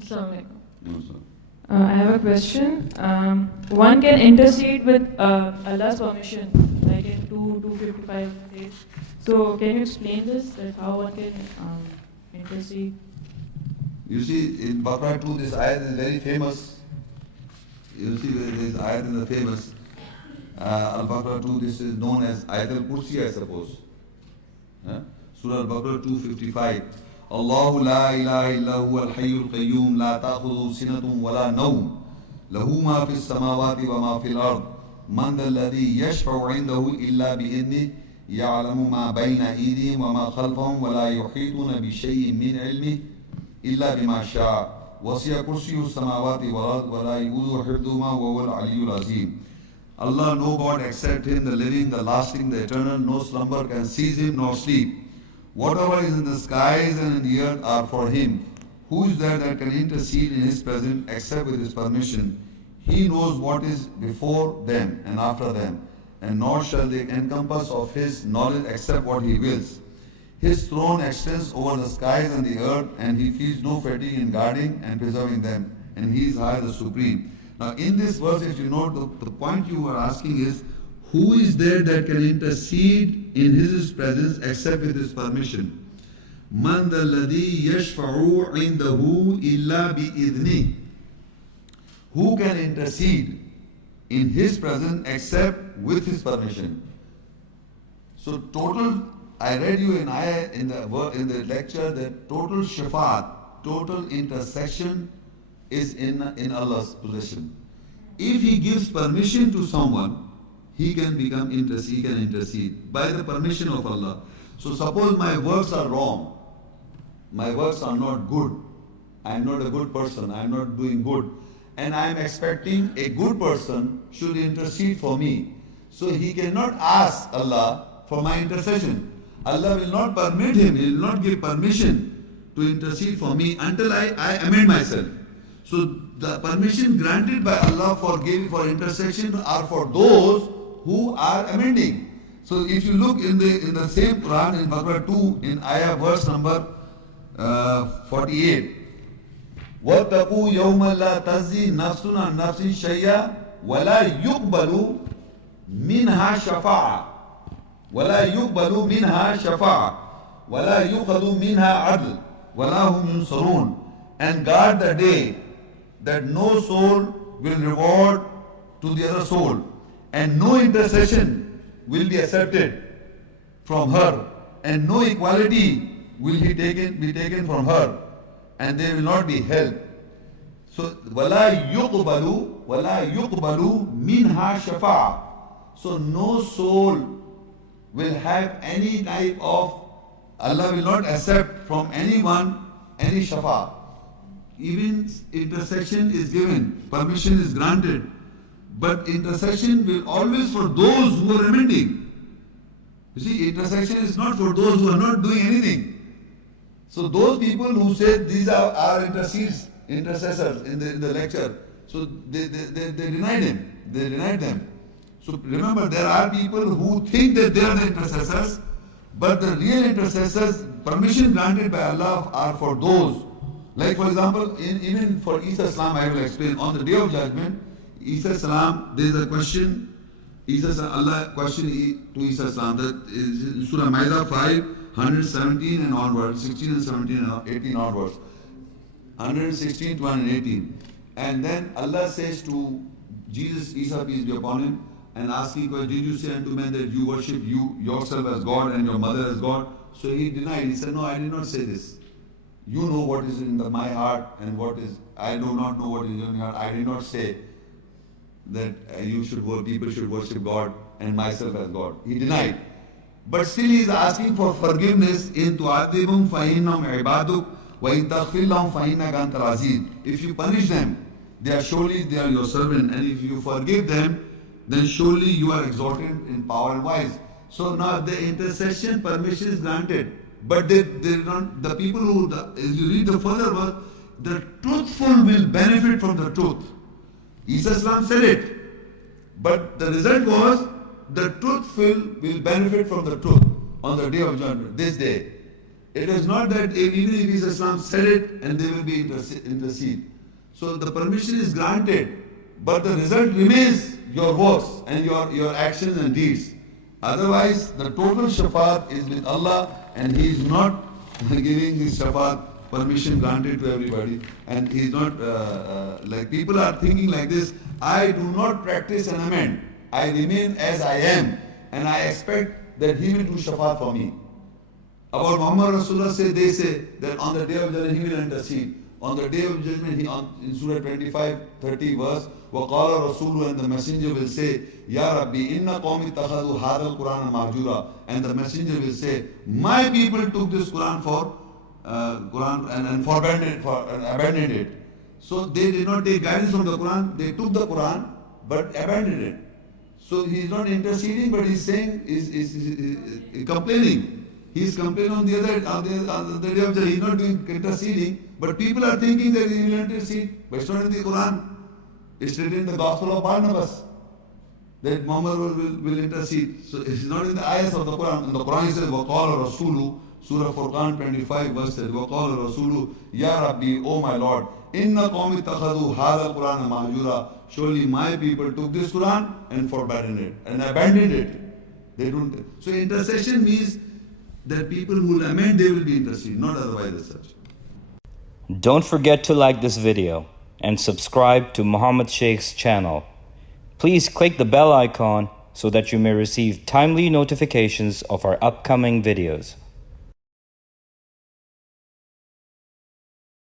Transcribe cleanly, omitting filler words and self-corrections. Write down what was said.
Assalamu alaikum. No, sir. I have a question. One can intercede with Allah's permission, like in 255 days. So, can you explain this? That how one can intercede? You see, in Baqarah 2, this ayat is very famous. You see, this ayat is famous. Al-Baqarah 2, this is known as Ayat al-Kursi, I suppose. Surah Al-Baqarah 255. Allahu la ilaha illa huwa al-hayyul qayyum la ta'khudhu sinatun wa la nawm lahu ma fi as-samawati wa ma fi al-ard man dha alladhi yashfa'u 'indahu illa bi'idhnihi ya'lamu ma bayna aydihim wa ma khalfahum wa la yuhituna bi shay'in min 'ilmihi illa bima sha'a wasi'a kursiyyuhu as-samawati wal-ard wa la yu'uduhu hifdhuhuma wa huwa al-'aliyyul 'azim. Allah, no God except Him, the living, the lasting, the eternal, no slumber can seize Him nor sleep. Whatever is in the skies and in the earth are for Him. Who is there that can intercede in His presence except with His permission? He knows what is before them and after them, and nor shall they encompass of His knowledge except what He wills. His throne extends over the skies and the earth, and He feels no fatigue in guarding and preserving them, and He is high, the supreme. Now in this verse, if you note, the point you are asking is, who is there that can intercede in His presence except with His permission? Man dha alladhi yashfa'u 'indahu illa bi'idhnihi. Who can intercede in His presence except with His permission? So total, I read you in the lecture that total shafaat, total intercession is in Allah's possession. If He gives permission to someone, he can intercede by the permission of Allah. So suppose my works are wrong, my works are not good, I am not a good person, I am not doing good, and I am expecting a good person should intercede for me. So he cannot ask Allah for my intercession. Allah will not permit him, He will not give permission to intercede for me until I amend myself. So the permission granted by Allah for intercession are for those who are amending. So if you look in the same Quran in Baqarah 2 in ayah verse number 48, وَاتَّقُوا يَوْمًا لَا تَجْزِي نَفْسٌ عَنْ نَفْسٍ شَيْئًا وَلَا يُقْبَلُ مِنْهَا شَفَاعَةٌ وَلَا يُؤْخَذُ مِنْهَا عَدْلٌ وَلَا هُمْ يُنصَرُونَ. And guard the day that no soul will reward to the other soul, and no intercession will be accepted from her, and no equality will be taken from her, and they will not be held. So وَلَا يُقْبَلُ مِنْهَا شَفَاعَةٌ. So no soul will have any type of, Allah will not accept from anyone any shafa. Even intercession is given, permission is granted, but intercession will always for those who are amending. You see, intercession is not for those who are not doing anything. So those people who say these are our intercessors in the lecture, so they denied him. They denied them. So remember, there are people who think that they are the intercessors, but the real intercessors, permission granted by Allah are for those. Like for example, even for Isa Salam, I will explain, on the Day of Judgment, Isa Salam, there is a question, Allah questioned to Isa Salam, that is in Surah Ma'idah 5, 117 and onwards, 16 and 17 and 18 onwards, 116 to 118. And then Allah says to Jesus, Isa, peace be upon him, and asking, did you say unto men that you worship yourself as God and your mother as God? So he denied. He said, no, I did not say this. You know what is in my heart and what is, I do not know what is in your heart. I did not say that people should worship God and myself as God. He denied. But still he is asking for forgiveness. In tu'adhibum fa'innahum ibaduk wa in taghfir lahum fa'innaka antal aziz. If you punish them, they are your servant, and if you forgive them, then surely you are exalted in power and wise. So now the intercession permission is granted, but they don't. The people who, as you read the further verse, the truthful will benefit from the truth. Isa Islam said it, but the result was the truthful will benefit from the truth on the Day of Judgment, this day. It is not that even if Islam said it and they will be intercede. So the permission is granted, but the result remains your works and your actions and deeds. Otherwise, the total shafaat is with Allah, and He is not giving this shafaat permission granted to everybody. And He is not, like people are thinking like this, I do not practice and amend. I remain as I am, and I expect that He will do shafaat for me. About Muhammad Rasulullah they say that on the day of judgment He will intercede. On the day of judgment, in Surah 25:30 verse, وَقَالَ رَسُولُ, and the messenger will say, Ya Rabbi, inna qawmi takhadu hadha al-Quran mahjura. And the messenger will say, my people took this Quran for Quran and abandoned it. So they did not take guidance from the Quran, they took the Quran but abandoned it. So he is not interceding, but he is saying, is complaining. He is complaining on the day of judgment. He is not doing interceding, but people are thinking that he will intercede. But it's not in the Quran. It's written in the Gospel of Barnabas that Muhammad will intercede. So it's not in the ayahs of the Quran. In the Quran it says, وَقَالَ رَسُولُ, Surah Furqan 25 verse says, وَقَالَ رَسُولُ, Ya Rabbi, O my Lord, inna qawmi takhadu hadha al-Quran mahjura. Surely my people took this Quran and forbidden it and abandoned it. They don't. So intercession means that people who will amend, they will be interceded, not otherwise as such. Don't forget to like this video and subscribe to Muhammad Sheikh's channel. Please click the bell icon so that you may receive timely notifications of our upcoming videos.